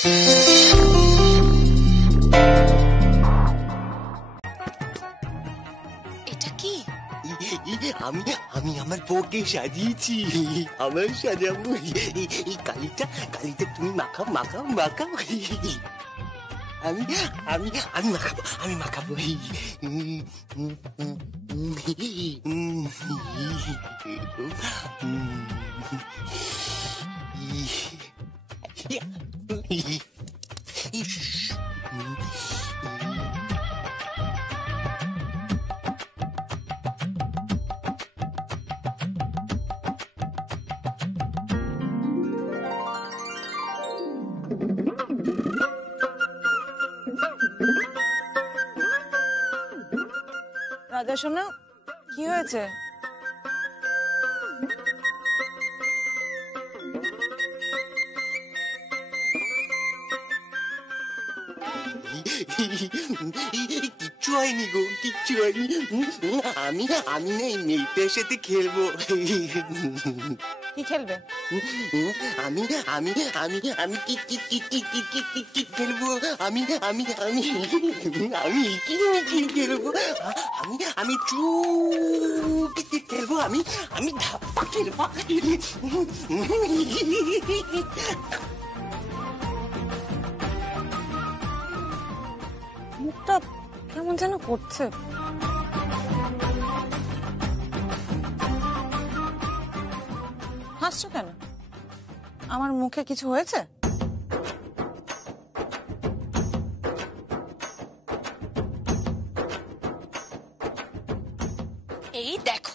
এটা কি? আমি আমি আমার বউকে সাজিয়েছি, আমার সাজাবো। এই কালিটা কালিটা তুমি মাখাও মাখাও মাখাও। আমি আমি আমি মাখাবো, আমি মাখাবো। রাজা সোনা, কি হয়েছে? কিচ্ছু হয়নি গো, কিচ্ছু হয়নি। আমি আমি না এই মেয়েটার সাথে খেলবো। কি খেলবে? আমি আমি আমি আমি kit kit kit kit kit kit kit kit খেলবো। আমি আমি আমি আমি কি খেলবো? আমি আমি চু কিট কিট খেলবো। আমি আমি ধাপ্পা খেলবো। মুখটা কেমন যেন করছে। হাসছো কেন? আমার মুখে কিছু হয়েছে? এই দেখো,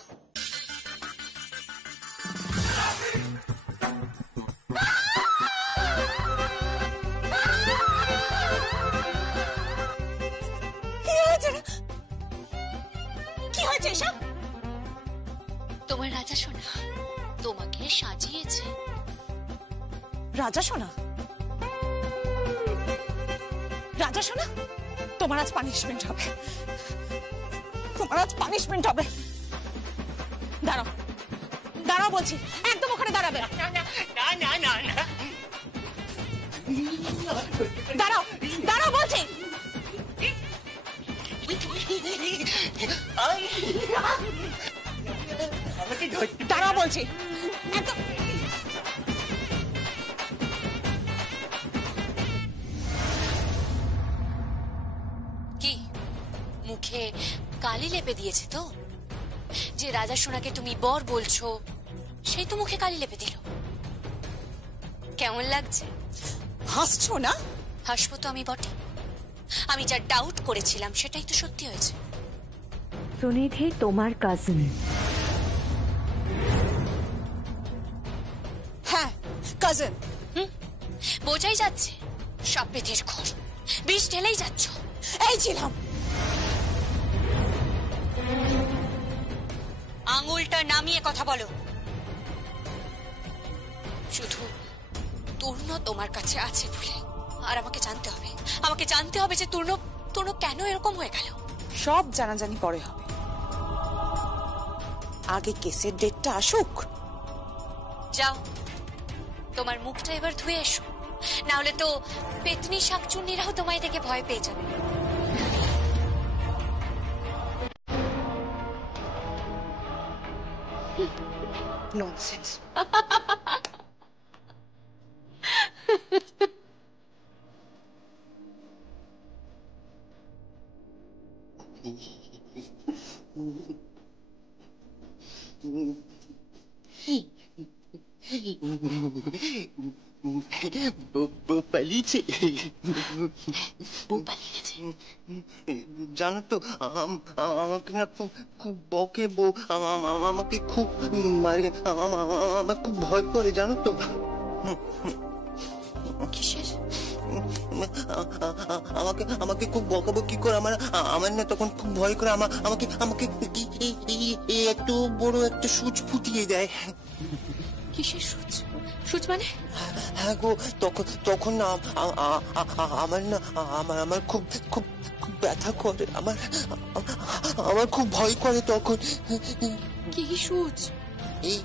কি হয়েছে এসব? তোমার রাজা সোনা তোমাকে সাজিয়েছে। রাজা সোনা, রাজা সোনা, তোমার আজ পানিশমেন্ট হবে, তোমার আজ পানিশমেন্ট হবে। দাঁড়াও দাঁড়াও বলছি, একদম ওখানে দাঁড়াবে। না না না না, দাঁড়াও দাঁড়াও বলছি। দাঁড়াও বলছি, একদম। কি মুখে কালি লেপে দিয়েছে তো? যে রাজা সোনাকে তুমি বর বলছো সেই তো মুখে কালি লেপে দিল। কেমন লাগছে? হাসছো না? হাসবো তো আমি বটে। আমি যা ডাউট করেছিলাম সেটাই তো সত্যি হয়েছে। সুনিধি তোমার কাজিন। হ্যাঁ, কাজিন। বোঝাই যাচ্ছে সব পেটের ঘর, বিষ ঢেলেই যাচ্ছ। এই ছিলাম। আঙুলটা নামিয়ে কথা বলো। শুধু তূর্ণ তোমার কাছে আছে বলে। আর আমাকে জানতে হবে যে তূর্ণ কেন এরকম হয়ে গেল। সব জানাজানি পরে হবে, আগে কেসের ডেটটা আসুক। যাও, তোমার মুখটা এবার ধুয়ে এসো, না হলে তো পেতনি শাকচুন্নিরাও তোমায় দেখে ভয় পেয়ে যাবে। ননসেন্স। পালিয়েছে। জানো তো আমাকে না খুব বকে বউ, আমাকে খুব মারে, আমার খুব ভয় করে জানো তো। কিসের? আমাকে আমাকে খুব বকাবকি করে। আমার না তখন খুব ভয় করে। আমাকে আমাকে এত বড় একটা সূচ ফুটিয়ে দেয়। কিসের সূচ? সূচ মানে? হ্যাঁ গো, তখন না আমার না আমার খুব খুব ব্যথা করে। আমার খুব ভয় করে তখন। কি সূচ? এই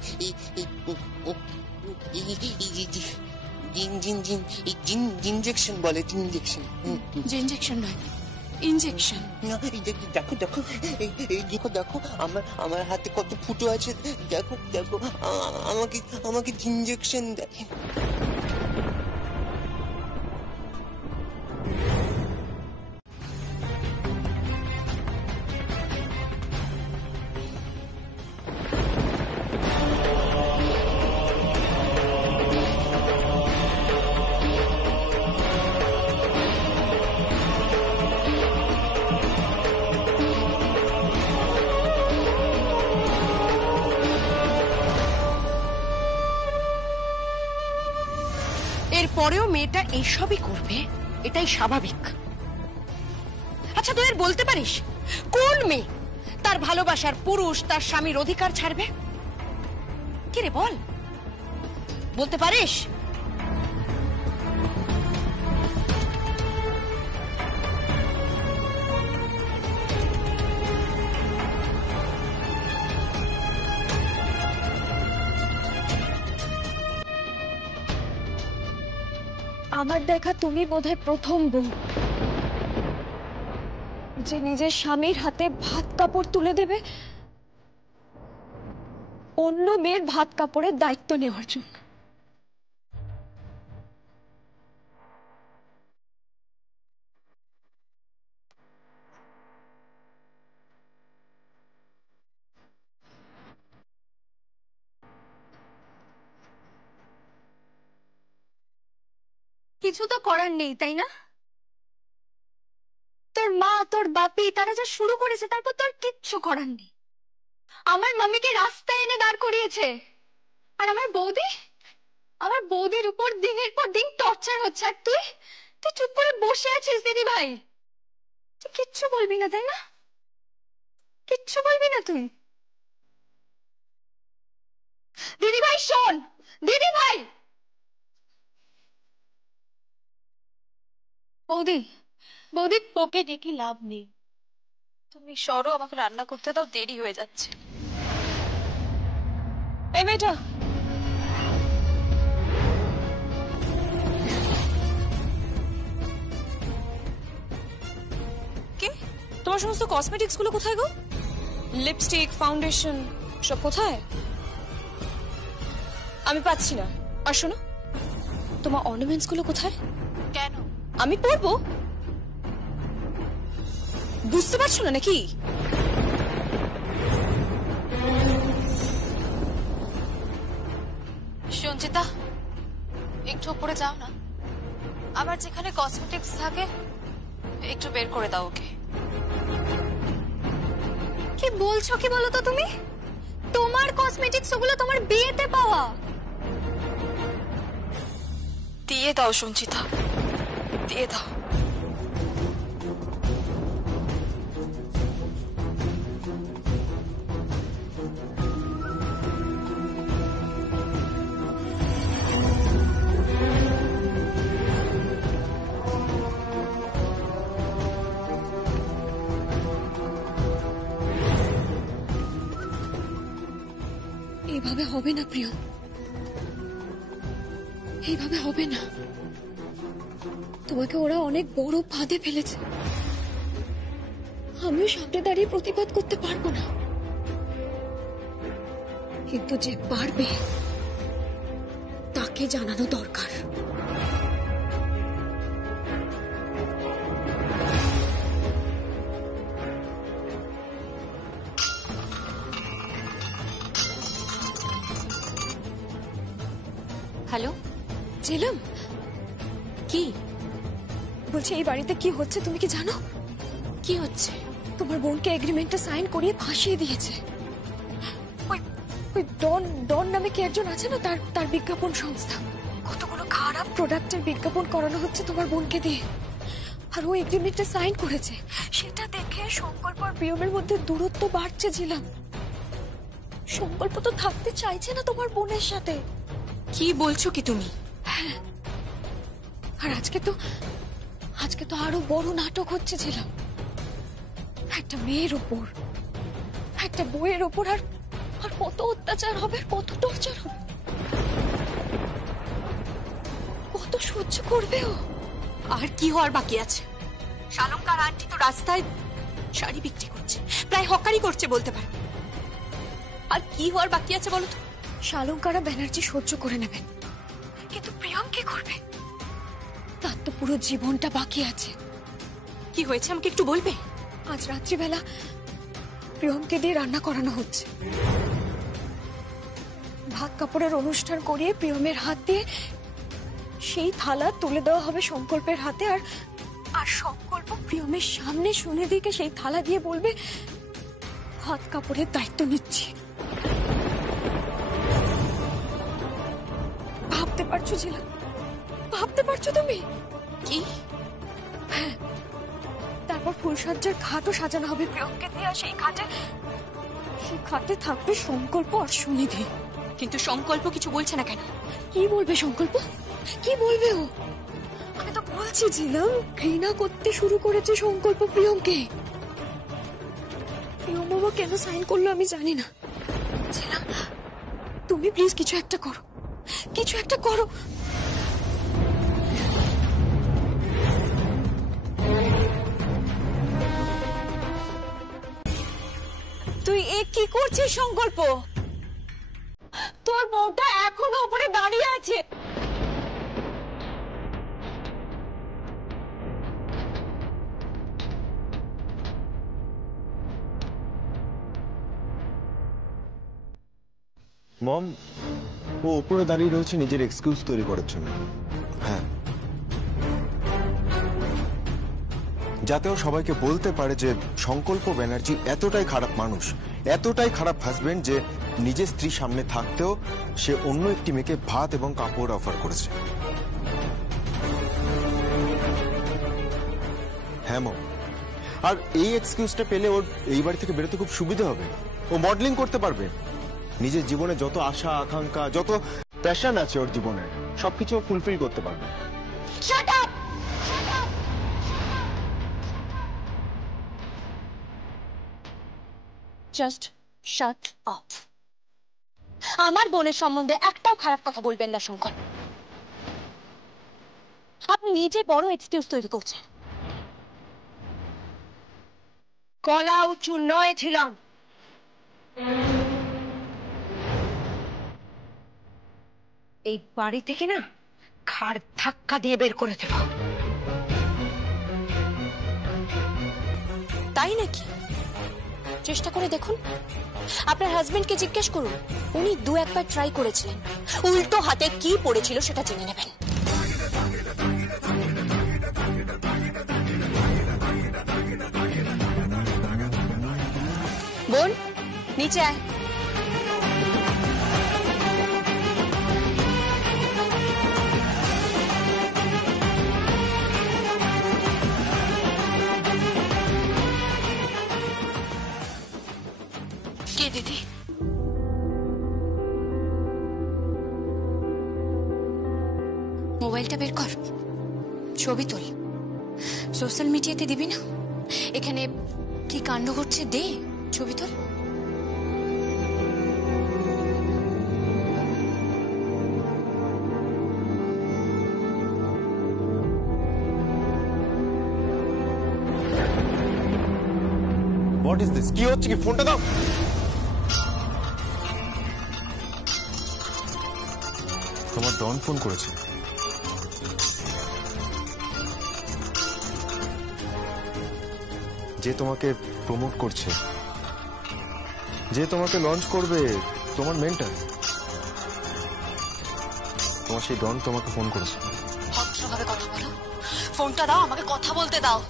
ইনজেকশন বলে, ইনজেকশন। যে ইঞ্জেকশন নয়, ইনজেকশন। দেখো দেখো, এই দেখো দেখো, আমার হাতে কত ফুটো আছে, দেখো দেখো, আমাকে ইনজেকশন দেয়। এরপরেও মেয়েটা এইসবই করবে, এটাই স্বাভাবিক। আচ্ছা তুই আর বলতে পারিস কোন মেয়ে তার ভালোবাসার পুরুষ তার স্বামীর অধিকার ছাড়বে? কি রে বল, বলতে পারিস? আমার দেখা তুমি বোধহয় প্রথম বউ যে নিজের স্বামীর হাতে ভাত কাপড় তুলে দেবে অন্য মেয়ের ভাত কাপড়ের দায়িত্ব নেওয়ার জন্য। কিছু তো করার নেই, তাই না? তোর মা তোর বাপি তারা যা শুরু করেছে তারপর তোর কিচ্ছু করার নেই। আমার মাম্মিকে রাস্তায় এনে দাঁড় করিয়েছে, আর আমার বৌদির উপর দিনের পর দিন টর্চার হচ্ছে, আর তুই তুই চুপ করে বসে আছিস। দিদি ভাই তুই কিচ্ছু বলবি না, তাই না? কিচ্ছু বলবি না তুই? দিদি ভাই শোন, দিদি ভাই। বৌদি বৌদি, তোকে ডেকে লাভ নেই, তুমি সরো, আমাকে রান্না করতে দাও, দেরি হয়ে যাচ্ছে। এই মেয়েটা কে? তোমার সমস্ত কসমেটিক্স গুলো কোথায় গো? লিপস্টিক, ফাউন্ডেশন সব কোথায়? আমি পাচ্ছি না। আর শোনো, তোমার অর্নামেন্টস গুলো কোথায়? কেন? আমি পরবো, বুঝতে পারছো না নাকি? সঞ্চিতা, একটু উপরে যাও না, আবার যেখানে কসমেটিক্স থাকে একটু বের করে দাও ওকে। কি বলছো কি বলো তো তুমি? তোমার কসমেটিক্স ওগুলো তোমার বিয়েতে পাওয়া। দিয়ে দাও সঞ্চিতা, দিয়ে দাও। এইভাবে হবে না প্রিয়, এইভাবে হবে না। তোমাকে ওরা অনেক বড় ফাঁদে ফেলেছে, আমিও সামনে দাঁড়িয়ে প্রতিবাদ করতে পারবো না, কিন্তু যে পারবে তাকে জানানো দরকার। হ্যালো, ঝিলম, কি বলছি এই বাড়িতে কি হচ্ছে তুমি কি জানো? কি হচ্ছে? তোমার বোনকে এগ্রিমেন্টে সাইন করিয়ে ফাঁসিয়ে দিয়েছে। ওই ডন নামে কি একজন আছে না, তার বিজ্ঞাপন সংস্থা, কতগুলো খারাপ প্রোডাক্টের বিজ্ঞাপন করানো হচ্ছে তোমার বোনকে দিয়ে, আর ও এগ্রিমেন্টে সাইন করেছে। সেটা দেখে সংকল্প আর প্রিয়মের মধ্যে দূরত্ব বাড়ছে। ঝিলাম, সংকল্প তো থাকতে চাইছে না তোমার বোনের সাথে। কি বলছো কি তুমি? হ্যাঁ, আর আজকে তো আরো বড় নাটক হচ্ছে। ঝিলাম, একটা মেয়ের ওপর, একটা বউয়ের ওপর আর কত অত্যাচার হবে, কত টর্চার হবে। সহ্য করবেও? আর কি হওয়ার বাকি আছে? শালঙ্কার আন্টি তো রাস্তায় শাড়ি বিক্রি করছে, প্রায় হকারি করছে বলতে পারে। আর কি হওয়ার বাকি আছে বলো তো? শালঙ্কারা ব্যানার্জি সহ্য করে নেবেন, কিন্তু প্রিয়ম কি করবে? তার তো পুরো জীবনটা বাকি আছে। কি হয়েছে আমাকে একটু বলবে? আজ রাত্রিবেলা প্রিয়মকে দিয়ে রান্না করানো হচ্ছে। ভাত কাপড়ের অনুষ্ঠান করিয়ে প্রিয়মের হাত দিয়ে সেই থালা তুলে দেওয়া হবে সংকল্পের হাতে। আর সংকল্প প্রিয়মের সামনে সুনিধিকে সেই থালা দিয়ে বলবে, ভাত কাপড়ের দায়িত্ব নিচ্ছি। ভাবতে পারছো ঝিলা? ভাবতে পারছো তুমি? কি? হ্যাঁ, তারপর ফুলসজ্জার খাটও সাজানো হবে প্রিয়মকে দিয়ে। আর সেই খাটে থাকবে সংকল্প আর সুনিধি। কিন্তু সংকল্প কিছু বলছে না কেন? কি বলবে সংকল্প? কি বলবে ও? আমি তো বলছি ছিলাম, ঘৃণা করতে শুরু করেছে সংকল্প প্রিয়মকে। প্রিয়ম বাবা কেন সাইন করলো আমি জানি না। ছিলাম, তুমি প্লিজ কিছু একটা করো, কিছু একটা করো। তুই এ কি করছিস সংকল্প? তোর বউটা এখনো উপরে দাঁড়িয়ে আছে। মম, ও উপরে দাঁড়িয়ে রয়েছে নিজের এক্সকিউজ তৈরি করার জন্য। হ্যাঁ, যাতে ও সবাইকে বলতে পারে যে সংকল্প ব্যানার্জি এতটাই খারাপ মানুষ, এতটাই খারাপ হাজবেন্ড যে নিজের স্ত্রী সামনে থাকতেও সে অন্য একটি মেয়েকে ভাত এবং কাপড় অফার করেছে। হ্যাঁ মম, আর এই এক্সকিউজটা পেলে ওর এই বাড়ি থেকে বেরোতে খুব সুবিধা হবে। ও মডেলিং করতে পারবে। নিজের জীবনে যত আশা আকাঙ্ক্ষা, যত প্যাশন আছে ওর জীবনে, সবকিছু ফুলফিল করতে পারবে। Shut up! Just shut up. আমার বোনের সম্বন্ধে একটাও খারাপ কথা বলবেন না শঙ্কর। আপনি নিজে বড় এক্সকিউজ তৈরি করছেন। গলা উঁচু নয় ছিলাম। এই বাড়ি থেকে না ঘাড় ধাক্কা দিয়ে বের করে দেব। তাই নাকি? চেষ্টা করে দেখুন। আপনার হাজবেন্ডকে জিজ্ঞেস করুন, উনি দু একবার ট্রাই করেছিলেন। উল্টো হাতে কি পড়েছিল সেটা জেনে নেবেন। বোন, নিচে আয়। কে দিদি? মোবাইলটা বের কর, ছবি তোল, সোশ্যাল মিডিয়াতে দিবি না? এখানে কি কাণ্ড ঘটছে, দে ছবি তোল। What is this? কি হচ্ছে? কি ফোনটা দাও। তোমার ডন ফোন করেছে। যে তোমাকে প্রমোট করছে, যে তোমাকে লঞ্চ করবে, তোমার মেন্টর, তোমার সেই ডন তোমাকে ফোন করেছে। ভদ্রভাবে কথা বলো। ফোনটা দাও, আমাকে কথা বলতে দাও।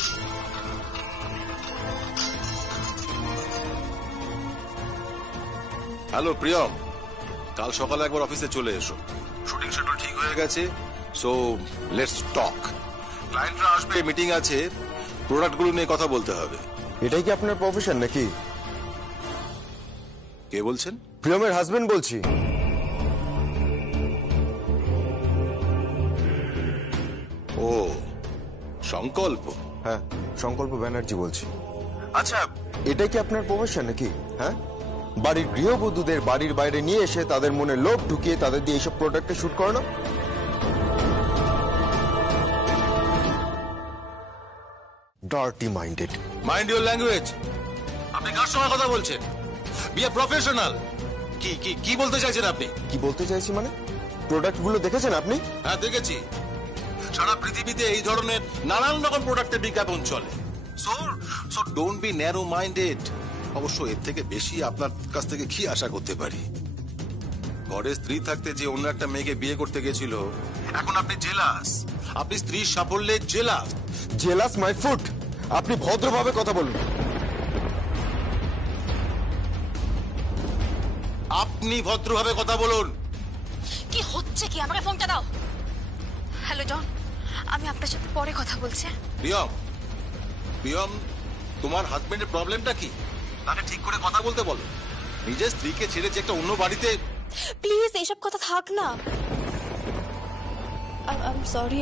হ্যালো প্রিয়ম, কাল সকালে একবার অফিসে চলে এসো। শুটিং শিডিউল ঠিক হয়ে গেছে, সো লেটস টক। ক্লায়েন্টরা আসবে, মিটিং আছে, প্রোডাক্টগুলো নিয়ে কথা বলতে হবে। এটাই কি আপনার প্রফেশন নাকি? কে বলছেন? প্রিয়মের হাজবেন্ড বলছি। ও সংকল্প? হ্যাঁ, সংকল্প ব্যানার্জি বলছি। আচ্ছা, এটাই কি আপনার প্রফেশন নাকি? হ্যাঁ, বাড়ির গৃহবধূদের বাড়ির বাইরে নিয়ে এসে তাদের মনে লোভ ঢুকিয়ে তাদের দিয়ে এইসব প্রোডাক্টে শুট করানো। Dirty minded. Mind your language. আপনি কার সঙ্গে কথা বলছেন? Be a professional. কি কি কি বলতে চাইছেন আপনি? কি বলতে চাইছি মানে, প্রোডাক্ট গুলো দেখেছেন আপনি? হ্যাঁ দেখেছি, সারা পৃথিবীতে এই ধরনের নানান রকম প্রোডাক্টের বিজ্ঞাপন চলে। So so don't be narrow minded. অবশ্য এর থেকে বেশি আপনার কাছ থেকে কি আশা করতে পারি? ঘরে স্ত্রী থাকতে যে অন্য একটা মেয়েকে বিয়ে করতে গেছিল, এখন আপনি জেলাস। আপনি স্ত্রীর সাফল্যে জেলাস। Jealous my foot. আপনি ভদ্রভাবে কথা বলুন। আপনি ভদ্রভাবে কথা বলুন। কি হচ্ছে কি? আমাকে ফোনটা দাও। হ্যালো ডন, আমি আপনার সাথে পরে কথা বলছি। প্রিয়ম, প্রিয়ম, তোমার হাজবেন্ডের প্রবলেমটা কি? তাকে ঠিক করে কথা বলতে বলো। নিজের স্ত্রীকে ছেড়ে যে একটা অন্য বাড়িতে। প্লিজ এইসব কথা থাক না। আই এম সরি,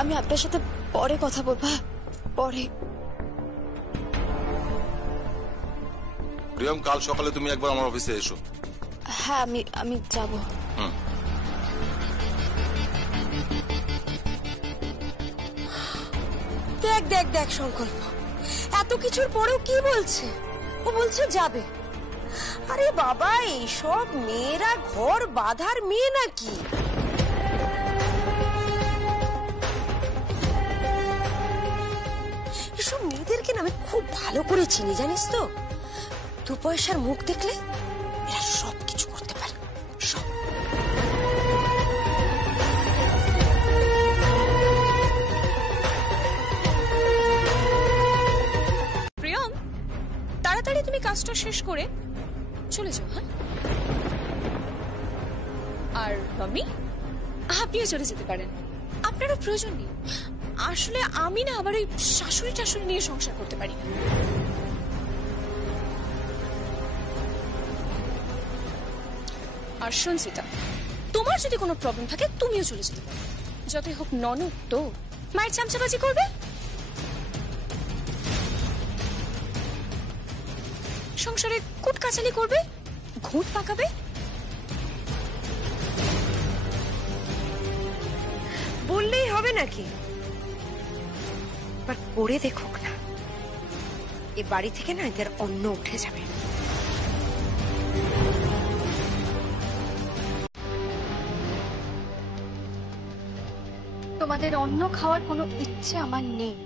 আমি আপনার সাথে পরে কথা বলবো। পরে। প্রিয়ম, কাল সকালে তুমি একবার আমার অফিসে এসো। হ্যাঁ, আমি যাব। দেখ দেখ দেখ সংকল্প, এত কিছুর পরেও কি বলছে? ও বলছে যাবে। আরে বাবা, এইসব মেয়েরা ঘর বাঁধার মেয়ে নাকি? এসব মেয়েদেরকে না আমি খুব ভালো করে চিনি, জানিস তো। দু পয়সার মুখ দেখলে এরা সব কিছু করতে পারে, সব। প্রিয়ম, তাড়াতাড়ি তুমি কাজটা শেষ করে চলে যাও। হ্যাঁ, আর মাম্মি, আপনিও চলে যেতে পারেন। আপনারও প্রয়োজন নেই। আসলে আমি না আবার ওই শাশুড়ি টাশুড়ি নিয়ে সংসার করতে পারি। আর শোন সীতা, তোমার যদি কোনো প্রবলেম থাকে তুমিও চলে যেতে পারো। যতই হোক ননদ তো, মায়ের চামচাবাজি করবে, সংসারে কুটকাচালি করবে, ঘুট পাকাবে। বললেই হবে নাকি? এবার করে দেখুক না, এ বাড়ি থেকে না এদের অন্ন উঠে যাবে। তোমাদের অন্ন খাওয়ার কোনো ইচ্ছে আমার নেই।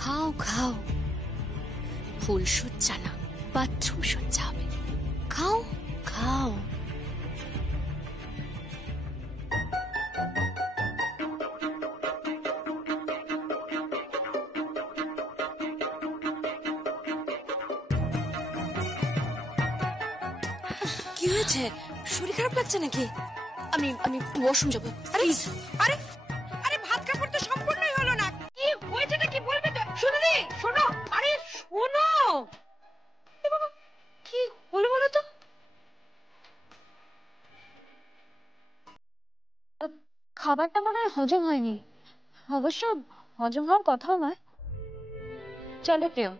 খাও খাও, ফুল সজ্জা না, বাথরুম সজ্জা হবে। খাও খাও। কি হয়েছে? শরীর খারাপ লাগছে নাকি? আমি ওয়াশরুম যাবো। প্লিজ। আরে আরে, ভাত কাপড় তো সম্পূর্ণই হলো না। কি হয়েছেটা কি বলবে তো? শোনো রে, শোনো। আরে শোনো, এ বাবা, কি হলো বলো তো? খাবারটা মনে হয় হজম হয়নি। অবশ্য হজম হওয়ার কথাও নয়। চলো প্রিয়ম,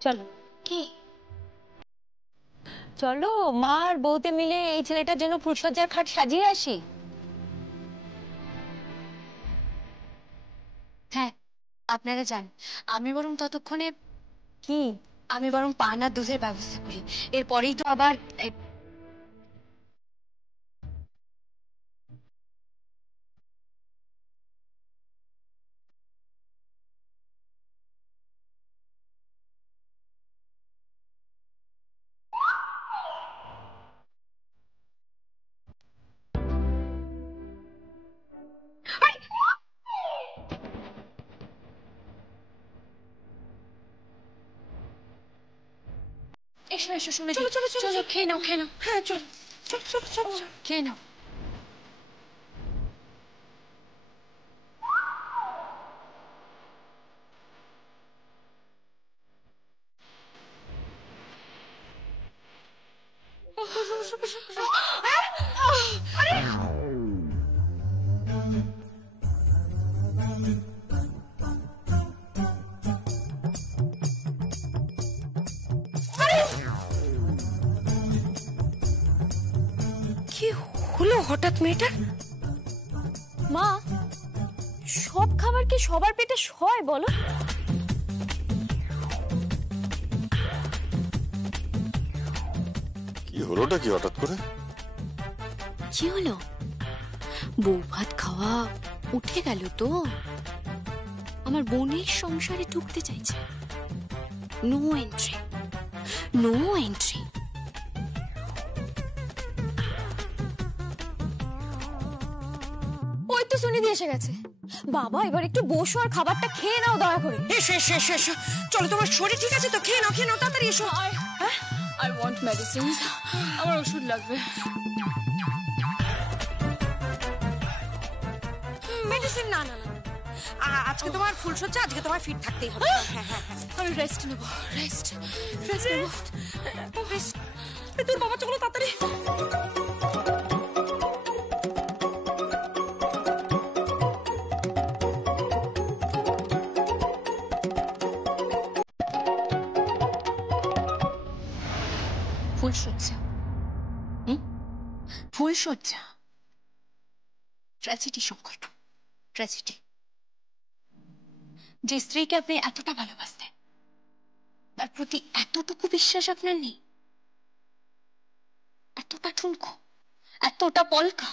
চলো। কি? চলো মা আর বউতে মিলে এই ছেলেটার জন্য ফুলসজ্জার খাট সাজিয়ে আসি। হ্যাঁ, আপনারা যান। আমি বরং ততক্ষণে কি? আমি বরং পান আর দুধের ব্যবস্থা করি। এরপরেই তো আবার এসো এসো শুনে চলো চলো চলো চলো খেয়ে নাও খেয়ে নাও। হ্যাঁ চলো চলো চলো চলো চলো। খেয়ে নাও। কি হলো হঠাৎ মেয়েটার? মা, সব খাবার কি সবার পেটে হয় বলো? কি হলোটা কি হঠাৎ করে? কি হলো? বউ ভাত খাওয়া উঠে গেল তো? আমার বোনের সংসারে ঢুকতে চাইছে। No entry, no entry. ওই তো সুনিধি এসে গেছে। বাবা এবার একটু বসো আর খাবারটা খেয়ে নাও দয়া করে। এসো এসো এসো এসো, চলো তোমার শরীর ঠিক আছে তো? খেয়ে নাও তাড়াতাড়ি এসো। আই ওয়ান্ট মেডিসিন, আমার ওষুধ লাগবে। মেডিসিন না না না, আজকে তোমার ফুলসজ্জা, আজকে তোমার ফিট থাকতেই হবে। হ্যাঁ হ্যাঁ হ্যাঁ, আমি রেস্ট নেবো, রেস্ট রেস্ট নেবো। তোর বাবা চলো তাড়াতাড়ি। ফুলসজ্জা, ফুলসজ্জা, ট্র্যাজেডি সংকট, ট্র্যাজেডি। যে স্ত্রীকে আপনি এতটা ভালোবাসতেন, তার প্রতি এতটুকু বিশ্বাস আপনার নেই, এতটা ঠুনকো, এতটা পলকা।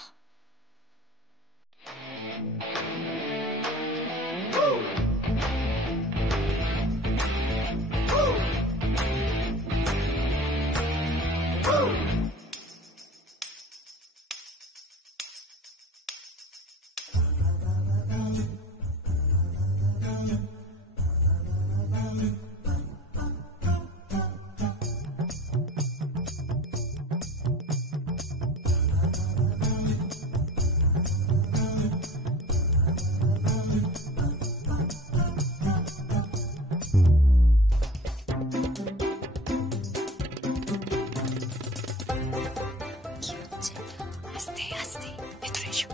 আস্তে আস্তে ভেতরে এসো।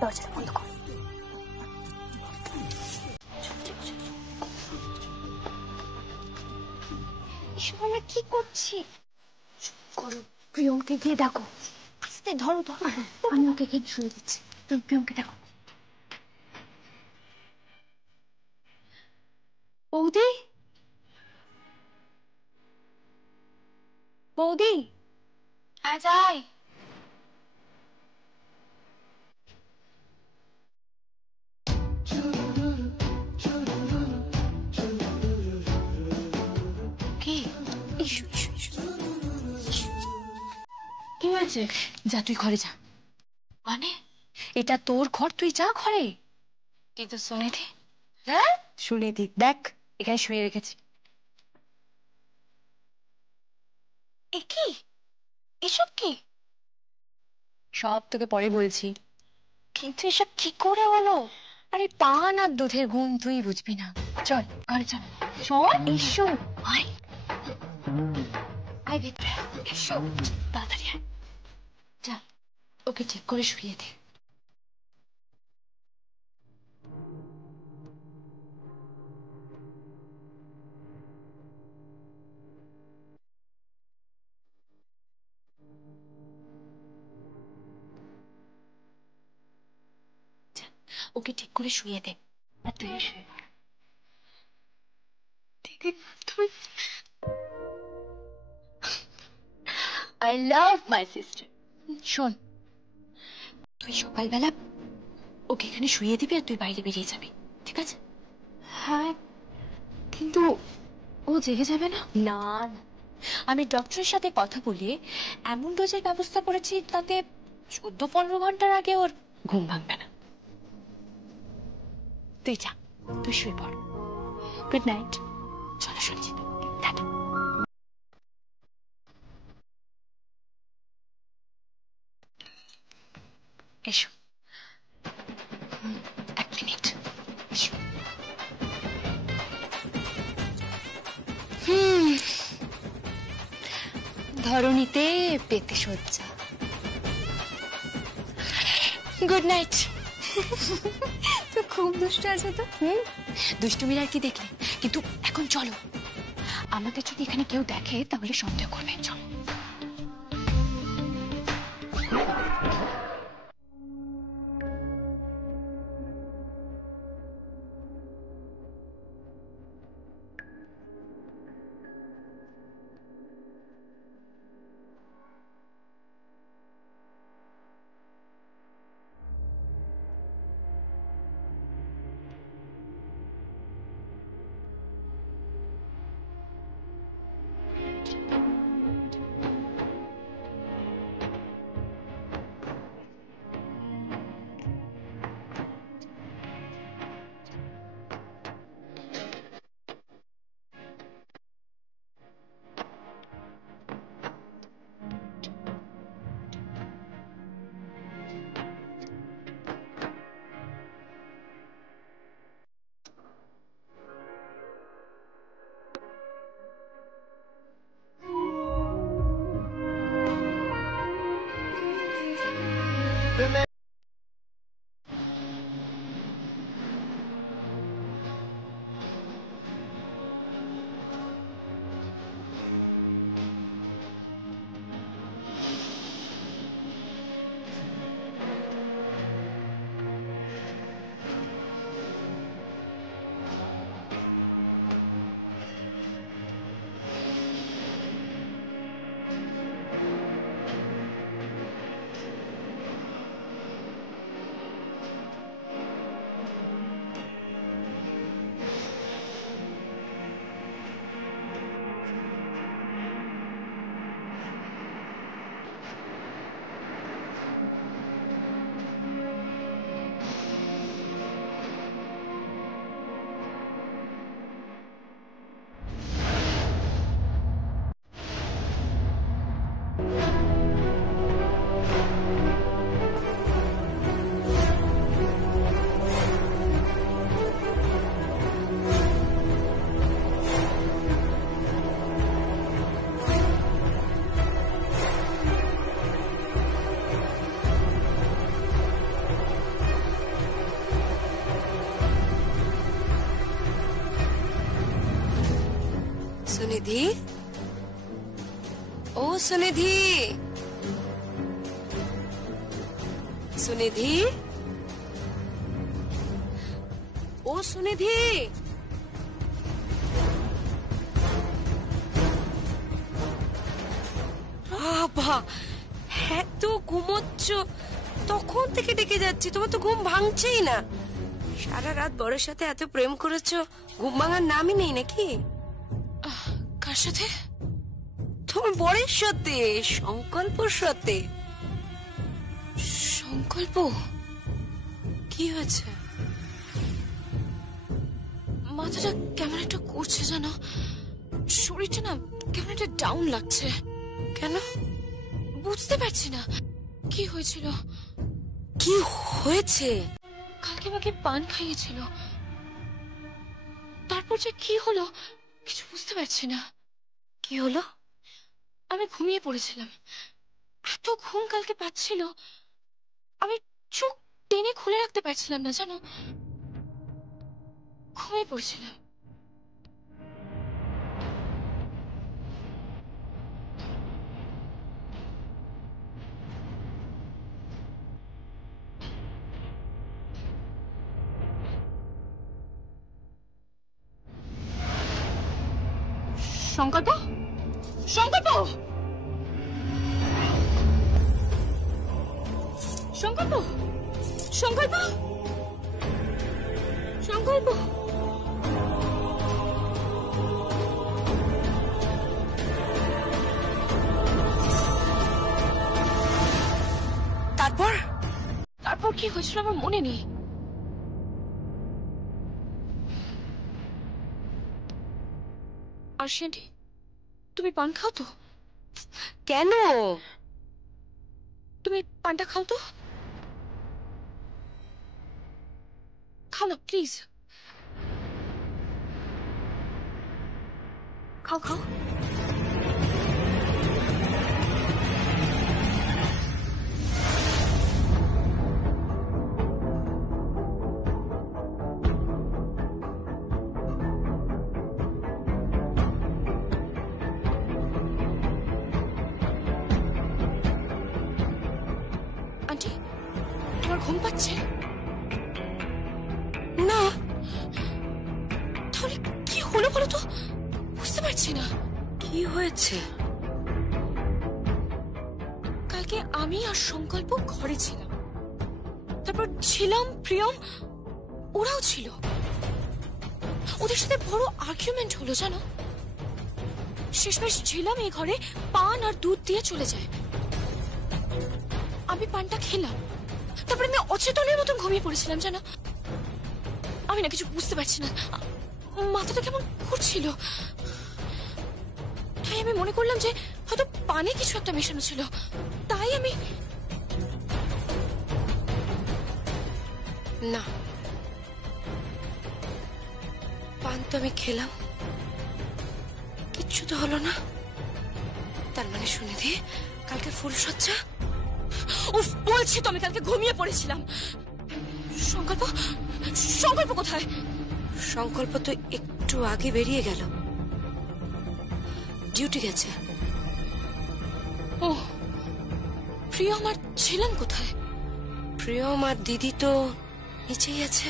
দরজাটা বন্ধ কর। এসব আমরা কি করছি? করো, প্রিয়মকে গিয়ে ডাকো। আস্তে ধরো ধরো, আমি ওকে এখানে শুয়ে দিচ্ছি, তুমি প্রিয়মকে ডাকো। বৌদি, বৌদি, হ্যাঁ যাই। কি? ইসু ইসু ইসু, কি হয়েছে? যা তুই ঘরে যা। মানে এটা তোর ঘর, তুই যা ঘরে। কিন্তু সুনিধি, হ্যাঁ সুনিধি, দেখ এখানে শুয়ে রেখেছি। এ কি? এসব কি? সব তোকে পরে বলছি, কিন্তু এসব কি করে হলো? আরে পান আর দুধের গুণ তুই বুঝবি না। চল ঘরে চল, চল এসো, আয় আয় ভেতরে, এসো তাড়াতাড়ি আয়। যা ওকে ঠিক করে শুয়ে দে। ওকে ঠিক করে শুয়ে দে। আর তুই শুয়ে পড়। দিদি তুই আই লাভ মাই সিস্টার। শোন, তুই সকালবেলা ওকে এখানে শুয়ে দিবি আর তুই বাইরে বেরিয়ে যাবি, ঠিক আছে? হ্যাঁ, কিন্তু ও জেগে যাবে না? না না, আমি ডক্টরের সাথে কথা বলে এমন ডোজের ব্যবস্থা করেছি তাতে 14-15 ঘন্টার আগে ওর ঘুম ভাঙবে না। তুই যা, তুই শুয়ে পড়। Good night. চলো সঞ্চিত, টাটা। এসো। 1 মিনিট, এসো। ধরণীতে পেতে সজ্জা। Good night. তো খুব দুষ্ট আছে তো। দুষ্টুমির আর কি দেখলে, কিন্তু এখন চলো, আমাদের যদি এখানে কেউ দেখে তাহলে সন্দেহ করবে। চলো। सुनिधि, ओ सुनिधि, सुनिधि, ओ सुनिधि। বাবা, এত ঘুমোচ্ছ, তখন থেকে ডেকে যাচ্ছি, তোমার তো ঘুম ভাঙছেই না। সারা রাত বরের সাথে এত প্রেম করেছো, ঘুম ভাঙার নামই নেই নাকি? কার সাথে? তোমার বরের সাথে, সংকল্পর সাথে। সংকল্প? কি হয়েছে? মাথাটা কেমন একটা করছে জানো, শরীরটা না কেমন একটা ডাউন লাগছে। কেন বুঝতে পারছি না কি হয়েছিল। কি হয়েছে? কালকে আমাকে পান খাইয়েছিল, তারপর যে কি হলো কিছু বুঝতে পারছি না। কি হলো? আমি ঘুমিয়ে পড়েছিলাম, এত ঘুম কালকে পাচ্ছিল, আমি চোখ টেনে খুলে রাখতে পারছিলাম না জানো, ঘুমিয়ে পড়েছিলাম। সংকল্প, সংকল্প, সংকল্প, সংকল্প, সংকল্প। তারপর তারপর কি হয়েছিল আমার মনে নেই। আরশিয়ান্টি, তুমি পান খাও তো? কেন? তুমি পানটা খাও তো, খাও না প্লিজ, খাও খাও। আন্টি, তোমার ঘুম পাচ্ছে না? তাহলে কি হলো বলো তো, বুঝতে পারছি না কি হয়েছে। কালকে আমি আর সংকল্প ঘরে ছিলাম, তারপর ছিলাম প্রিয়ম, ওরাও ছিল। ওদের সাথে বড় আর্গুমেন্ট হলো জানো। শেষমেশ ছিলাম এই ঘরে পান আর দুধ দিয়ে চলে যায়। আমি পানটা খেলাম, তারপরে আমি অচেতনের মতন ঘুমিয়ে পড়েছিলাম জানো। আমি না কিছু বুঝতে পারছি না, মাথাটা কেমন ঘুরছিল। তাই আমি মনে করলাম যে হয়তো পানে কিছু একটা মেশানো ছিল, তাই আমি না, পান তো আমি খেলাম, কিচ্ছু তো হলো না। তার মানে শুনে দিয়ে কালকে ফুলসজ্জা। উফ, বলছি তো আমি কালকে ঘুমিয়ে পড়েছিলাম। সংকল্প, সংকল্প কোথায়? সংকল্প তো একটু আগে বেরিয়ে গেল, ডিউটি গেছে। ও, প্রিয়ম আর ছিলাম কোথায়? প্রিয়ম আর দিদি তো নিচেই আছে।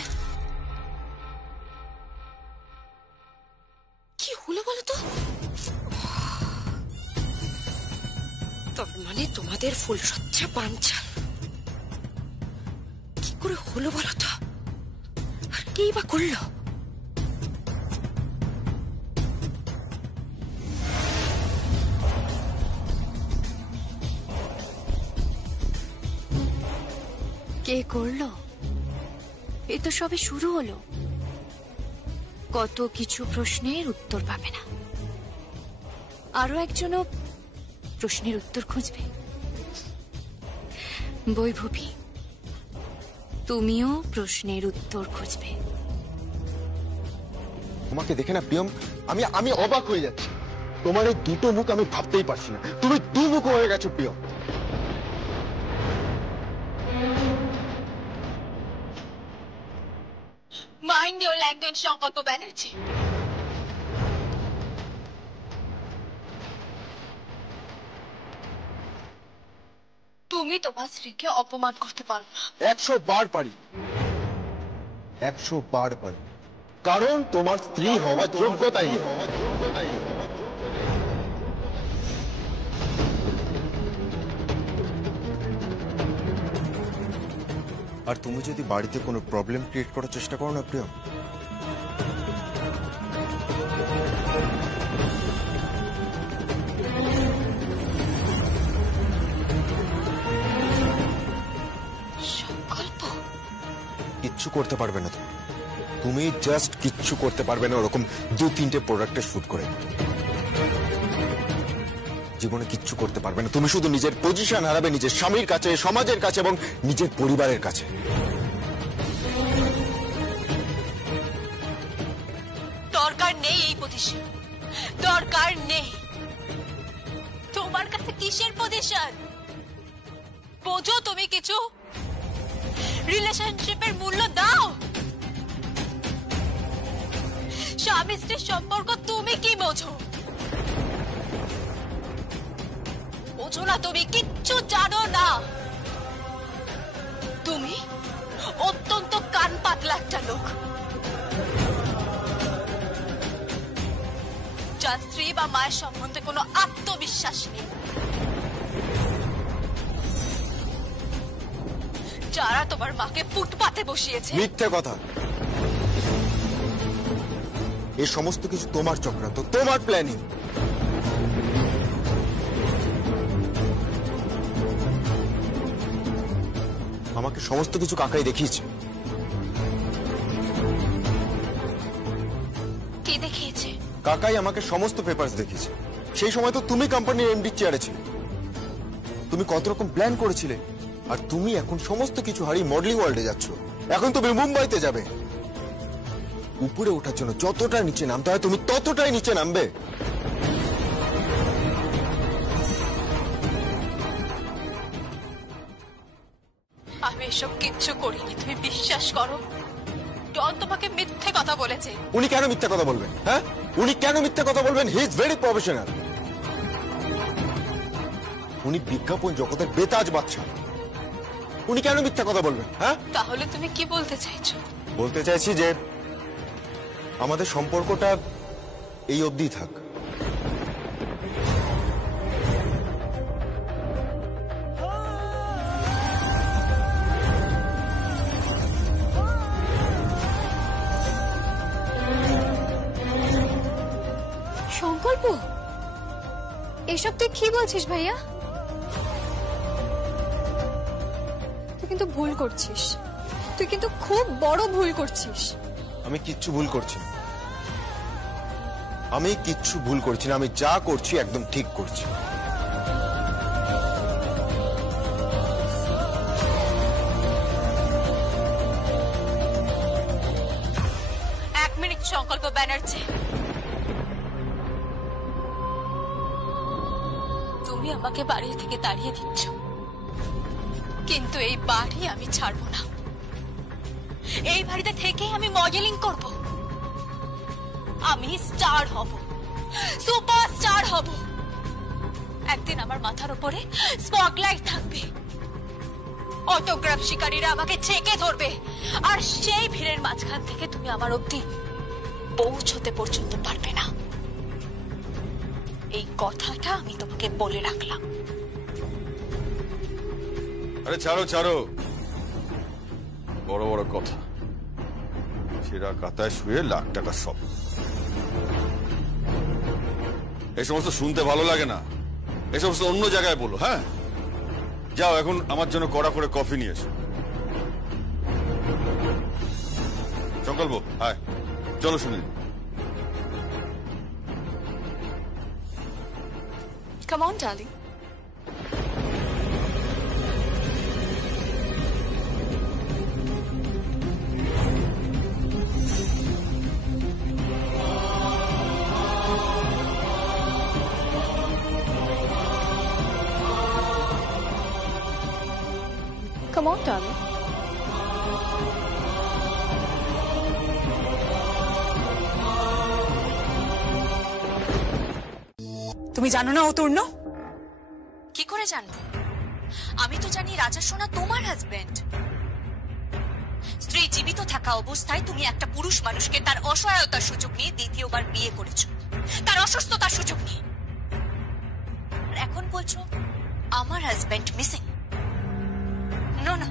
কি হলো বলো তো? তার মানে তোমাদের ফুলসজ্জা পাঞ্চাল কি করে হলো বলো তো? আর কি বা করলো? কে করলো? এ তো সবে শুরু হলো, কত কিছু প্রশ্নের উত্তর পাবে না, আরো একজনও প্রশ্নের উত্তর খুঁজবে। বৈভবী, তুমিও প্রশ্নের উত্তর খুঁজবে। তোমাকে দেখে না প্রিয়ম, আমি আমি অবাক হয়ে যাচ্ছি। তোমার এই দুটো মুখ আমি ভাবতেই পারছি না, তুমি দু মুখ হয়ে গেছো প্রিয়ম। মাইন্ড ইওর ল্যাঙ্গুয়েজ সংকল্প ব্যানার্জি। তুমি তোমার স্ত্রীকে অপমান করতে পারো না। 100 বার পারি, 100 বার পারি, কারণ তোমার স্ত্রী হওয়ার যোগ্যতাই নেই। আর তুমি যদি বাড়িতে কোনো প্রবলেম ক্রিয়েট করার চেষ্টা করো না প্রিয়ম, কিচ্ছু করতে পারবে না। তুমি জাস্ট কিচ্ছু করতে পারবে না ওরকম 2-3টে প্রোডাক্টের শুট করে। জীবনে কিচ্ছু করতে পারবে না তুমি, শুধু নিজের পজিশন হারাবে, নিজের স্বামীর কাছে, সমাজের কাছে এবং নিজের পরিবারের কাছে। দরকার নেই এই পজিশন, দরকার নেই। তোমার কাছে কিসের পজিশন? বোঝো তুমি কিছু? রিলেশনশিপের মূল্য দাও। স্বামী স্ত্রীর সম্পর্ক তুমি কি বোঝো? বোঝো না, তুমি কিচ্ছু জানো না। তুমি অত্যন্ত কান পাতলা একটা লোক, যা তার স্ত্রী বা মায়ের সম্বন্ধে কোনো আত্মবিশ্বাস নেই। যারা তোমার মাকে ফুটপাতে বসিয়েছে। মিথ্যে কথা। এই সমস্ত কিছু তোমার চক্রান্ত, তোমার প্ল্যানিং। আমাকে সমস্ত কিছু কাকাই দেখিয়েছে। কি দেখিয়েছে? কাকাই আমাকে সমস্ত পেপারস দেখিয়েছে। সেই সময় তো তুমি কোম্পানির এমডি চেয়ারে ছিলে। তুমি কত রকম প্ল্যান করেছিলে, আর তুমি এখন সমস্ত কিছু হারিয়ে মডেলিং ওয়ার্ল্ডে যাচ্ছ। এখন তুমি মুম্বাইতে যাবে। উপরে ওঠার জন্য যতটা নিচে নামতে হয় তুমি ততটাই নিচে নামবে। আমি এসব কিচ্ছু করিনি, তুমি বিশ্বাস করো। ডন তোমাকে মিথ্যে কথা বলেছে। উনি কেন মিথ্যে কথা বলবেন? হ্যাঁ, উনি কেন মিথ্যে কথা বলবেন? He is very professional. উনি বিজ্ঞাপন জগতের বেতাজ বাদশা। উনি কেন মিথ্যা কথা বলবেন? হ্যাঁ, তাহলে তুমি কি বলতে চাইছো? বলতে চাইছি যে আমাদের সম্পর্কটা এই অবধি থাক। সংকল্প, এসব তুই কি বলছিস ভাইয়া? তুই কিন্তু ভুল করছিস। তুই কিন্তু খুব বড় ভুল করছিস। আমি কিচ্ছু ভুল করছি না। আমি কিচ্ছু ভুল করছি না। আমি যা করছি একদম ঠিক করছি। এক মিনিট সংকল্প ব্যানার্জি, তুমি আমাকে বাড়ি থেকে তাড়িয়ে দিচ্ছ, কিন্তু এই বাড়ি আমি ছাড়বো না। এই বাড়িতে থেকেই আমি মডেলিং করব। আমি স্টার হব, সুপারস্টার হব। একদিন আমার মাথার উপরে স্পটলাইট থাকবে, অটোগ্রাফ শিকারীরা আমাকে চেকে ধরবে, আর সেই ভিড়ের মাঝখান থেকে তুমি আমার অবধি পৌঁছতে পর্যন্ত পারবে না। এই কথাটা আমি তোমাকে বলে রাখলাম। আরে ছাড়ো ছাড়ো, বড় বড় কথা। সেরা কাতায় শুয়ে লাখ টাকা সব, এই সমস্ত শুনতে ভালো লাগে না। এই সমস্ত অন্য জায়গায় বলো। হ্যাঁ, যাও এখন আমার জন্য কড়া করে কফি নিয়ে এসো। সংকল্প, হায় চলো শুনি। Come on, darling. Come on, darling. তুমি জানো না ও তূর্ণ? কি করে জানবো? আমি তো জানি রাজা সোনা তোমার হাজবেন্ড। স্ত্রী জীবিত থাকা অবস্থায় তুমি একটা পুরুষ মানুষকে তার অসহায়তার সুযোগ নিয়ে দ্বিতীয়বার বিয়ে করেছো, তার অসুস্থতার সুযোগ নিয়ে। আর এখন বলছো আমার হাজবেন্ড মিসিং। নো না,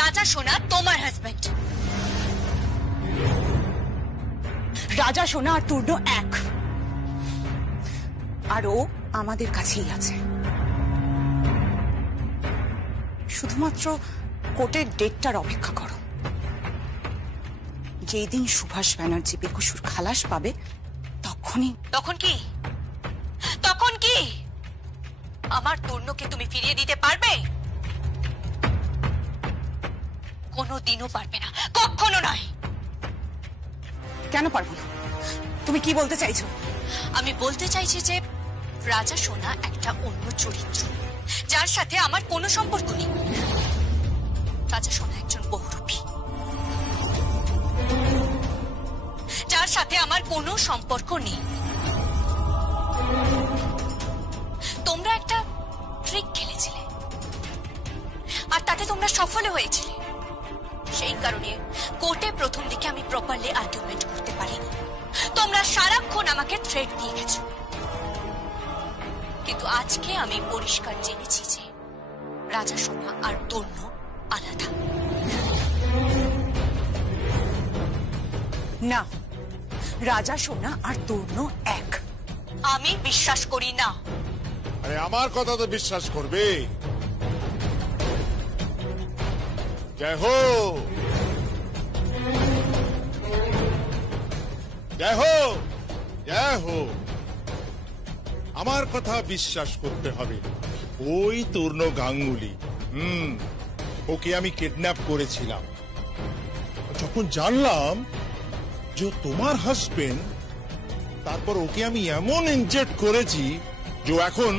রাজা সোনা তোমার হাজবেন্ড। রাজা সোনা আর তূর্ণ এক, আর ও আমাদের কাছেই আছে। শুধুমাত্র কোর্টের ডেটটার অপেক্ষা করো। যেই দিন সুভাষ ব্যানার্জি বেকসুর খালাস পাবে তখনই। তখন কি? তখন কি আমার তূর্ণকে তুমি ফিরিয়ে দিতে পারবে? কোনোদিনও পারবে না, কখনো নয়। কেন পারবো না? তুমি কি বলতে চাইছো? আমি বলতে চাইছি যে রাজা সোনা একটা অন্য চরিত্র, যার সাথে আমার কোনো সম্পর্ক নেই। রাজা সোনা একজন বহুরূপী, যার সাথে আমার কোনো সম্পর্ক নেই। তোমরা একটা ট্রিক খেলেছিলে, আর তাতে তোমরা সফল হয়েছিলে। সেই কারণে কোর্টে প্রথম দিকে আমি প্রপারলি আর্গুমেন্ট করতে পারিনি। তোমরা সারাক্ষণ আমাকে থ্রেট দিয়ে গেছো, কিন্তু আজকে আমি পরিষ্কার জেনেছি যে রাজা সোনা আর তর্ণ আলাদা। না, রাজা সোনা আর তর্ণ এক। আমি বিশ্বাস করি না। আরে আমার কথা তো বিশ্বাস করবে। জয় হো, জয় হো, জয় হো। আমার কথা বিশ্বাস করতে হবে। ওই তর্ণ গাঙ্গুলি, ওকে আমি কিডন্যাপ করেছিলাম। যখন জানলাম যে তোমার হাজবেন্ড, তারপর ওকে আমি এমন ইনজেক্ট করেছি যে এখন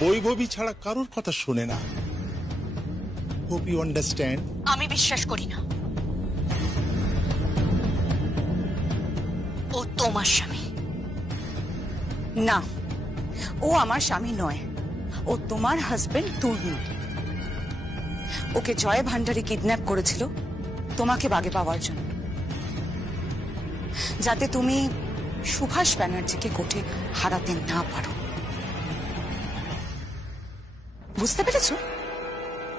বৈভবী ছাড়া কারোর কথা শুনে না। Hope you understand. আমি বিশ্বাস করি না। ও তোমার স্বামী। না, ও আমার স্বামী নয়, ও তোমার হাজবেন্ড তর্ণ। ওকে জয় ভান্ডারী কিডন্যাপ করেছিল তোমাকে বাগে পাওয়ার জন্য, যাতে তুমি সুভাষ ব্যানার্জিকে কোর্টে হারাতে না পারো। বুঝতে পেরেছো?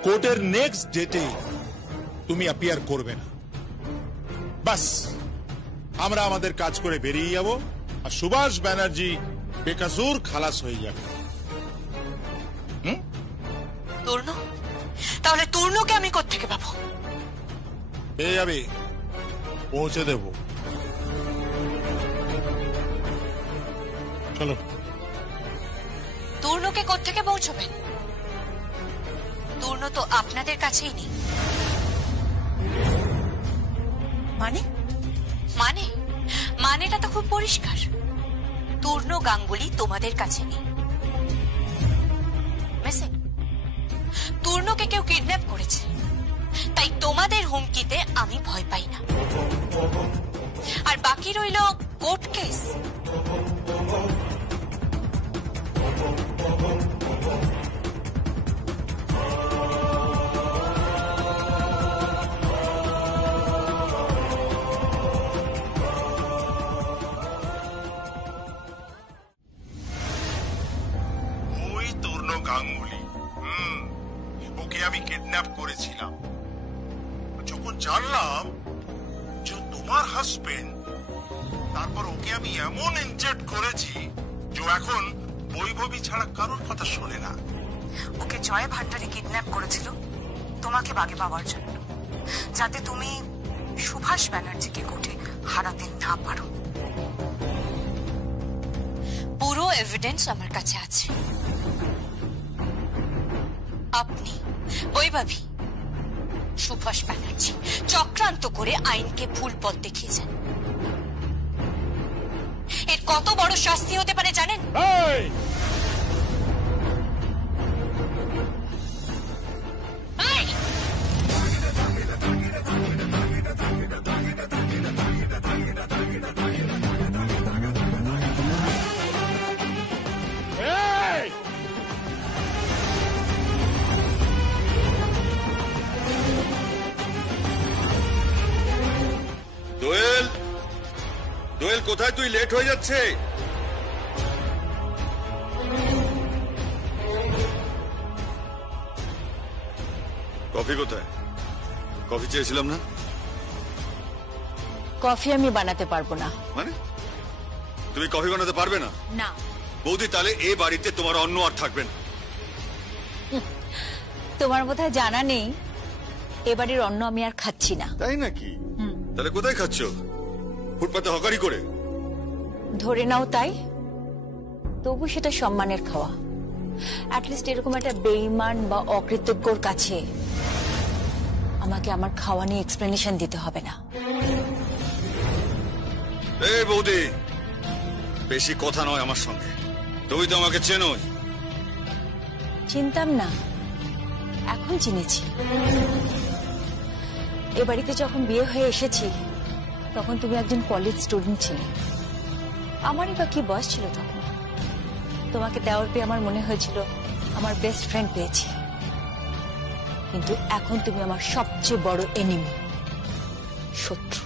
কোর্টের নেক্সট ডেটে তুমি অ্যাপিয়ার করবে না। বাস আমরা আমাদের কাজ করে বেরিয়ে যাব, আর সুভাষ ব্যানার্জি বেকসুর খালাস হয়ে যাবে। তর্ণ? তাহলে তর্ণকে আমি কোত্থেকে পাবো? পেয়ে যাবে, পৌঁছে দেব। চলো। তর্ণকে কোত্থেকে পৌঁছবেন? তর্ণ তো আপনাদের কাছেই নেই। মানে? মানেটা তো খুব পরিষ্কার। তর্ণ গাঙ্গুলি তোমাদের কাছে নেই। মিসিং। তর্ণকে কেউ কিডন্যাপ করেছে, তাই তোমাদের হুমকিতে আমি ভয় পাই না। আর বাকি রইল কোর্ট কেস। ওই তর্ণ গাঙ্গুলি, ওকে আমি কিডন্যাপ করেছিলাম। যখন জানলাম যে তোমার হাজবেন্ড, তারপর ওকে আমি এমন ইনজেক্ট করেছি যে এখন বৈভবী ছাড়া কারোর কথা শোনে না। ওকে জয় ভান্ডারী কিডন্যাপ করেছিল তোমাকে বাগে পাওয়ার জন্য, যাতে তুমি সুভাষ ব্যানার্জিকে কোর্টে হারাতে না পারো। পুরো এভিডেন্স আমার কাছে আছে। আপনি, বৈভবী, সুভাষ ব্যানার্জি চক্রান্ত করে আইনকে ভুল পথ দেখিয়েছেন। এর কত বড় শাস্তি হতে পারে জানেন? দোয়েল, দোয়েল কোথায় তুই? লেট হয়ে যাচ্ছে। কফি কোথায়? কফি চেয়েছিলাম না? কফি আমি বানাতে পারবো না। মানে তুমি কফি বানাতে পারবে না? না। বৌদি, তাহলে এই বাড়িতে তোমার অন্ন আর থাকবে না। তোমার বোধহয় জানা নেই, এবারের অন্ন আমি আর খাচ্ছি না। তাই নাকি? তাহলে কোথায় খাচ্ছ? ফুটপাতে হকারি করে? ধরে নাও তাই, তবু সেটা সম্মানের খাওয়া। অ্যাটলিস্ট এরকম একটা বেঈমান বা অকৃতজ্ঞর কাছে আমাকে আমার খাওয়া নিয়ে এক্সপ্লেনেশন দিতে হবে না। এই বৌদি, বেশি কথা নয় আমার সঙ্গে। তুমি তো আমাকে চেনোই। চিনতাম না, এখন চিনেছি। এ বাড়িতে যখন বিয়ে হয়ে এসেছি তখন তুমি একজন কলেজ স্টুডেন্ট ছিলে। আমারই বা কি বয়স ছিল তখন? তোমাকে দেওয়ার পেয়ে আমার মনে হয়েছিল আমার বেস্ট ফ্রেন্ড পেয়েছি, কিন্তু এখন তুমি আমার সবচেয়ে বড় এনিমি, শত্রু।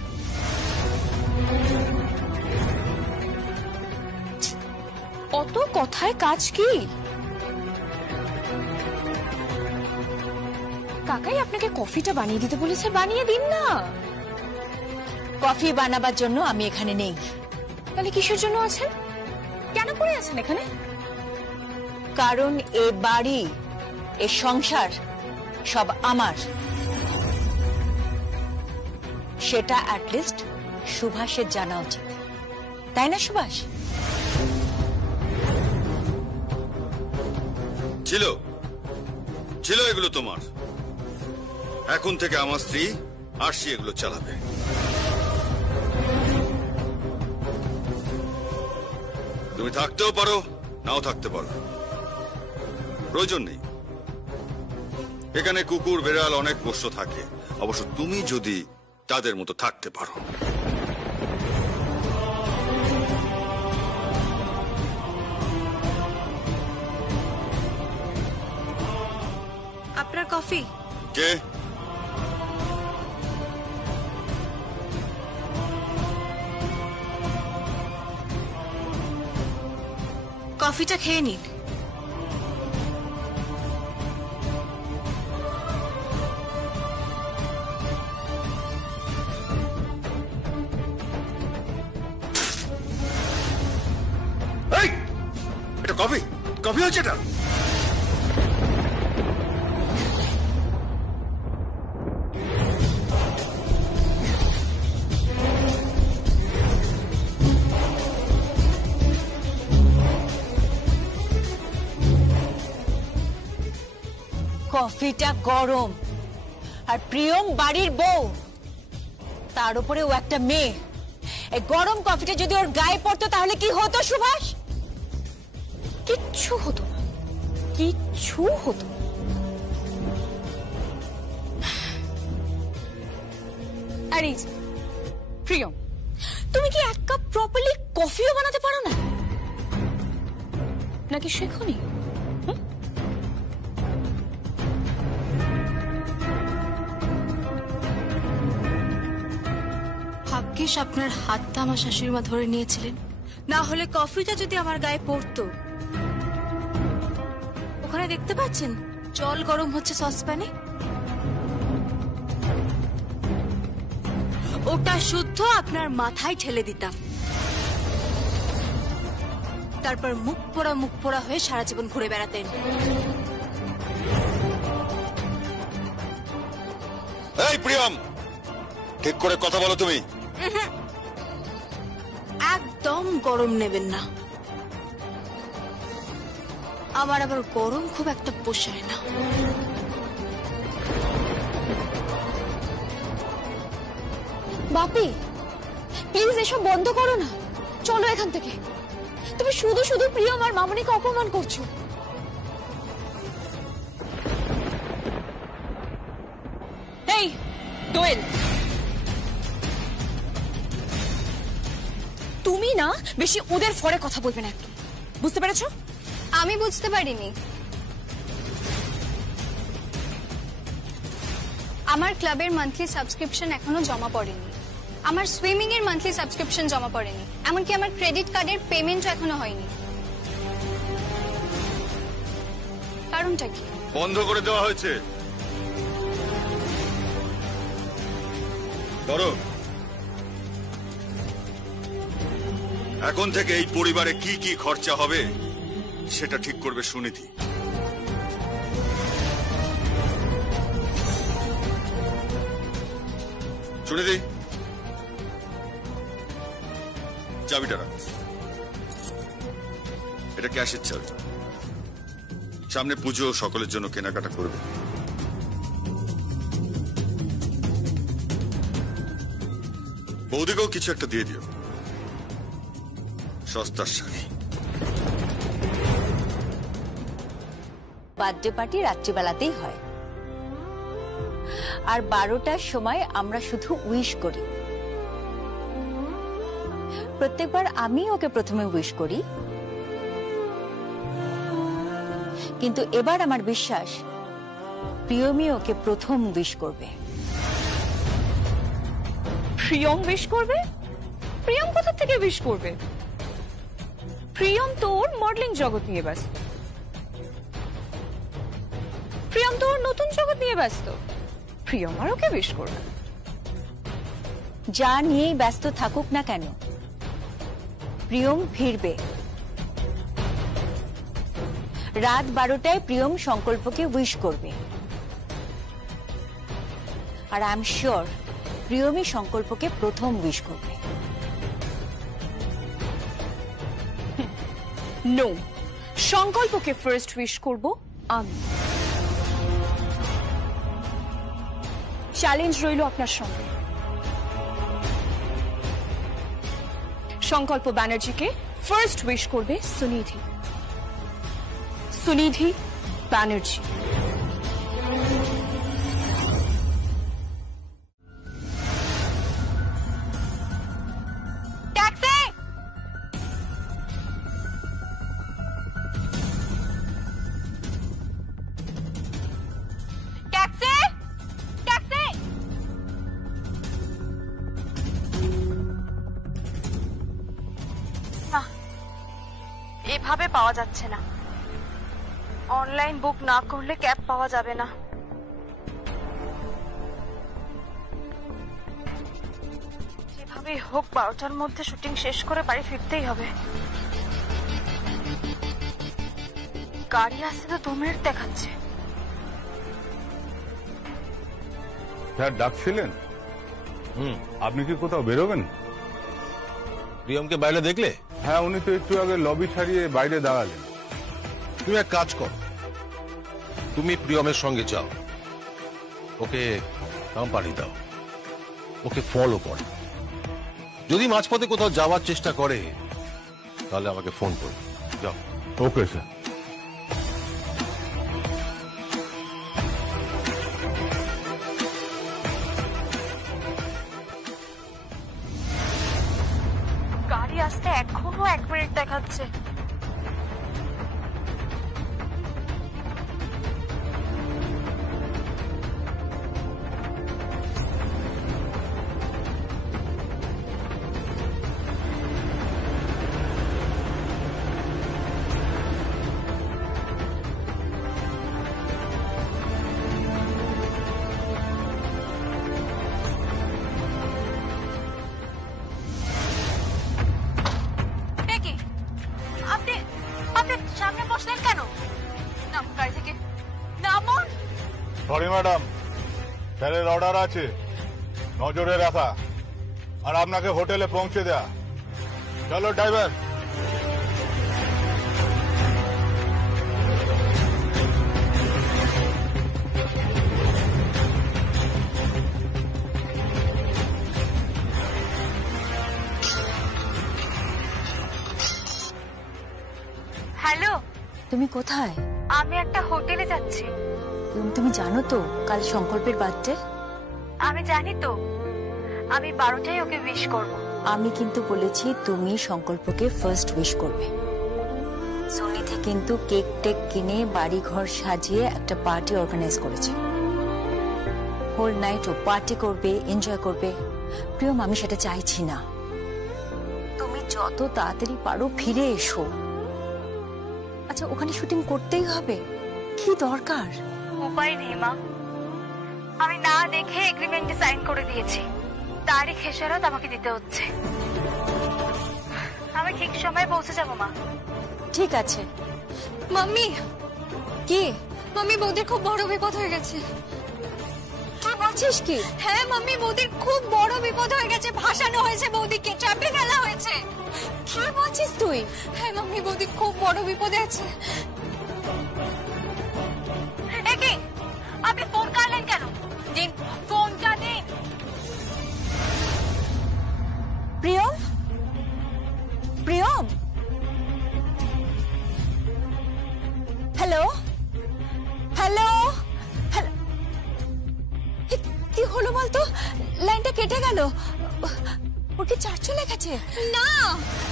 অত কথায় কাজ কি? কাকাই আপনাকে কফিটা বানিয়ে দিতে বলেছে, বানিয়ে দিন না। কফি বানাবার জন্য আমি এখানে নেই। তাহলে কিসের জন্য আছেন? কেন পড়ে আছেন এখানে? কারণ এ বাড়ি, এ সংসার সব আমার। সেটা অ্যাটলিস্ট সুভাষের জানা উচিত, তাই না সুভাষ? ছিল ছিল এগুলো তোমার, এখন থেকে আমার স্ত্রী আরশি এগুলো চালাবে। তুমি থাকতেও পারো, নাও থাকতে পারো, প্রয়োজন নেই। এখানে কুকুর বেড়াল অনেক পোষ্য থাকে, অবশ্য তুমি যদি তাদের মতো থাকতে পারো। আপনার কফি। কে? কফিটা খেয়ে নিন। এই, এটা কফি? কফি হচ্ছে এটা? কফিটা গরম, আর প্রিয়ম বাড়ির বউ, তার উপরে ও একটা মেয়ে। এই গরম কফিটা যদি ওর গায়ে পড়তো তাহলে কি হতো সুভাষ? কিচ্ছু হতো না, কিচ্ছু হতো না। আরে প্রিয়ম, তুমি কি এক কাপ প্রপারলি কফিও বানাতে পারো না? নাকি শেখোনি? ভাগ্যিস আপনার হাতটা আমার শাশুড়ি মা ধরে নিয়েছিলেন, না হলে কফিটা যদি আমার গায়ে পড়তো। ওখানে দেখতে পাচ্ছেন জল গরম হচ্ছে সসপ্যানে, ওটা শুদ্ধ আপনার মাথায় ঠেলে দিতাম, তারপর মুখ পোড়া হয়ে সারা জীবন ঘুরে বেড়াতেন। এই প্রিয়ম, ঠিক করে কথা বলো তুমি। একদম গরম নেবেন না, আমার আবার গরম খুব একটা পোষায় না। বাপি প্লিজ এসব বন্ধ করো না, চলো এখান থেকে। তুমি শুধু শুধু প্রিয়ম আর মামনিকে অপমান করছো। এই দোয়েল, তুমি না বেশি ওদের ফরে কথা বলবে না একদম, বুঝতে পেরেছো? আমি বুঝতে পারিনি। আমার ক্লাবের মান্থলি সাবস্ক্রিপশন এখনো জমা পড়েনি, আমার সুইমিং এর মান্থলি সাবস্ক্রিপশন জমা পড়েনি, এমনকি আমার ক্রেডিট কার্ডের পেমেন্টও এখনো হয়নি। কারণটা কি? বন্ধ করে দেওয়া হয়েছে। ধরো, এখন থেকে এই পরিবারে কি কি খরচা হবে সেটা ঠিক করবে সুনীতি। সুনীতি, চাবিটা রাখ। এটা ক্যাশের চাবি। সামনে পুজো, সকলের জন্য কেনাকাটা করবে। বৌদিকেও কিছু একটা দিয়ে দিও, সস্তার শাড়ি। বার্থডে পার্টি রাত্রিবেলাতেই হয়, আর 12টার সময় আমরা শুধু উইশ করি। প্রত্যেকবার আমি ওকে প্রথমে উইশ করি, কিন্তু এবার আমার বিশ্বাস প্রিয়মই ওকে প্রথম উইশ করবে। প্রিয়ম উইশ করবে? প্রিয়ম কোথা থেকে উইশ করবে? প্রিয়ম তো ওর মডেলিং জগৎ নিয়ে ব্যস্ত, প্রিয়ম তো ওর নতুন জগৎ নিয়ে ব্যস্ত, প্রিয়ম আর ওকে উইশ করবে। যা নিয়েই ব্যস্ত থাকুক না কেন, প্রিয়ম ফিরবে। রাত 12টায় প্রিয়ম সংকল্পকে উইশ করবে, আর আই এম শিওর প্রিয়মই সংকল্পকে প্রথম উইশ করবে। নো, সংকল্পকে ফার্স্ট উইশ করব আমি। চ্যালেঞ্জ রইল আপনার সঙ্গে। সংকল্প ব্যানার্জিকে ফার্স্ট উইশ করবে সুনিধি। সুনিধি ব্যানার্জি। এভাবে পাওয়া যাচ্ছে না, অনলাইন বুক না করলে ক্যাব পাওয়া যাবে না। যেভাবে হোক 12টার মধ্যে শুটিং শেষ করে বাড়ি ফিরতেই হবে। গাড়ি আসতে তো 2 মিনিট দেখাচ্ছে। স্যার ডাকছিলেন? আপনি কি কোথাও বেরোবেন? প্রিয়মকে বাইরে দেখলে? হ্যাঁ, উনি তো একটু আগে লবি ছাড়িয়ে বাইরে দাঁড়ালেন। তুমি এক কাজ কর, তুমি প্রিয়মের সঙ্গে যাও, ওকে কোম্পানি দাও, ওকে ফলো করো। যদি মাঝপথে কোথাও যাওয়ার চেষ্টা করে তাহলে আমাকে ফোন করো। যাও। Okay sir. গাড়ি আসতে এখনো 1 মিনিট দেখাচ্ছে। সামনে বসলেন কেন? নামুন গাড়ি থেকে, নামুন। সরি ম্যাডাম, স্যারের অর্ডার আছে নজরে রাখা আর আপনাকে হোটেলে পৌঁছে দেয়া। চলো ড্রাইভার। হ্যালো, তুমি কোথায়? আমি একটা হোটেলে যাচ্ছি। তুমি জানো তো কাল সংকল্পের বার্থডে? আমি জানি তো, আমি 12টায় ওকে উইশ করব। আমি কিন্তু বলেছি তুমি সংকল্পকে ফার্স্ট উইশ করবে। সুনিধি কিন্তু কেক টেক কিনে বাড়ি ঘর সাজিয়ে একটা পার্টি অর্গানাইজ করেছে। হোল নাইট ও পার্টি করবে, এনজয় করবে। প্রিয়ম, আমি সেটা চাইছি না। তুমি যত তাড়াতাড়ি পারো ফিরে এসো। আচ্ছা, ওখানে শুটিং করতেই হবে, কি দরকার? উপায় নেই মা, আমি না দেখে এগ্রিমেন্টে সাইন করে দিয়েছি। তারই খেসারত আমাকে দিতে হচ্ছে। আমি ঠিক সময়ে পৌঁছে যাবো মা। ঠিক আছে। মাম্মি, কি? মাম্মি, বৌদির খুব বড় বিপদ হয়ে গেছে। কি বলছিস কি? হ্যাঁ মাম্মি, বৌদির খুব বড় বিপদ হয়ে গেছে। ভাসানো হয়েছে, বৌদিকে ট্র্যাপে ফেলা হয়েছে। কি বলছিস তুই? হ্যাঁ মাম্মি, বৌদি খুব বড় বিপদে আছে। একে, আপনি ফোন করলেন কেন? দিন ফোনটা দিন। Priyam, Priyam, hello, hello, hello. কি হলো বলতো? লাইনটা কেটে গেল। ওর কি চার্জ চলে গেছে? না,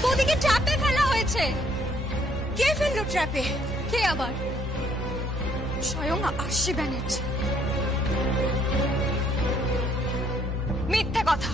বৌদিকে ট্র্যাপে ফেলা হয়েছে। কে ফেললো ট্র্যাপে? কে আবার? স্বয়ং আরশি ব্যানার্জি। মিথ্যে কথা।